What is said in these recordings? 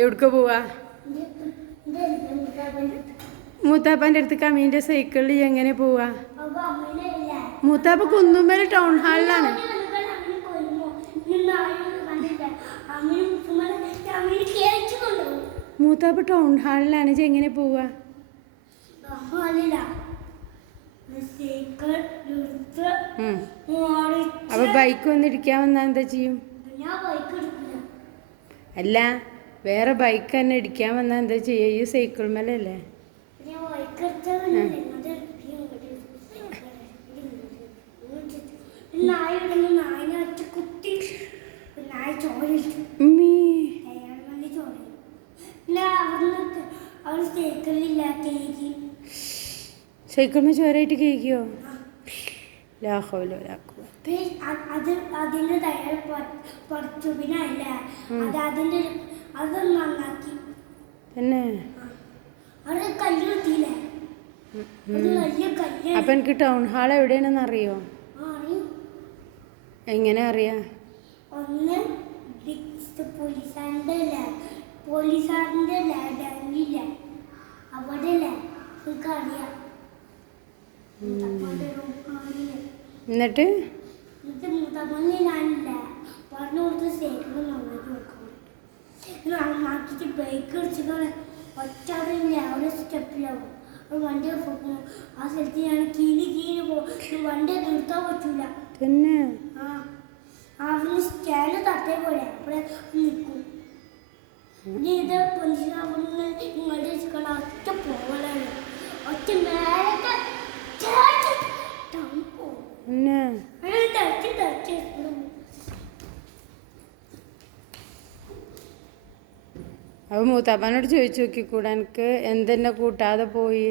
എവിടേക്ക് പോവാ? മൂത്താപ്പൻ്റെ അടുത്ത് അമ്മീൻ്റെ സൈക്കിളിൽ എങ്ങനെ പോവാ? മൂത്താപ്പ കുന്നുമ്മൽ ടൗൺ ഹാളിലാണ്. മൂത്താപ്പ ടൗൺ ഹാളിലാണ്. എങ്ങനെ പോവാ? അപ്പൊ ബൈക്ക് വന്നിരിക്കാൻ വന്നാ എന്താ ചെയ്യും? അല്ല, വേറെ ബൈക്ക് തന്നെ ഇടിക്കാൻ വന്നാ എന്താ ചെയ്യ? ഈ സൈക്കിൾ മേലല്ലേ? Cycle may ചോരായിട്ട് കേൾക്കിയോ? തന്നെ. അപ്പൊ എനിക്ക് ടൗൺ ഹാൾ എവിടെയാണെന്ന് അറിയോ? എങ്ങനെ അറിയാ? എന്നിട്ട് ബൈക്ക് അവിടെ സ്റ്റെപ്പിലാവും. വണ്ടി ആ സ്ഥലത്ത് ഞാൻ കീഴ് പോകും. വണ്ടി നിർത്താൻ പറ്റൂല. തന്നെ. അവിടുന്ന് സ്റ്റാൻഡ് തട്ടേ പോലെ അവിടെ നിൽക്കും. ഇനി ഇത് പൊലിസിനെ ഇങ്ങോട്ട് ഒറ്റ പോകലാണ്. ഒറ്റ മേലൊക്കെ അപ്പൊ മൂത്താപ്പാനോട് ചോദിച്ചു നോക്കിക്കൂടെ എനിക്ക് എന്തെന്നെ കൂട്ടാതെ പോയി?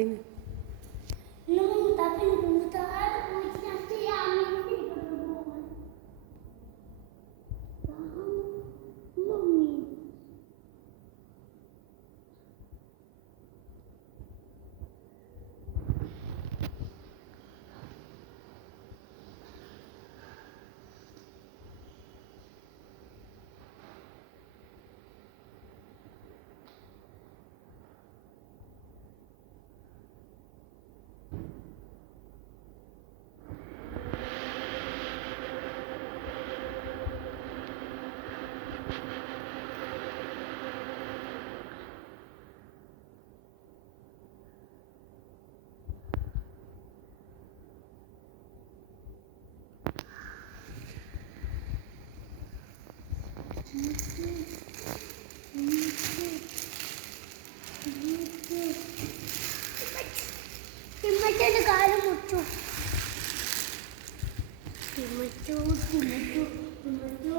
കാലം മുച്ചു തിമ്മച്ചു തിമ്മച്ചു തിമ്മച്ചു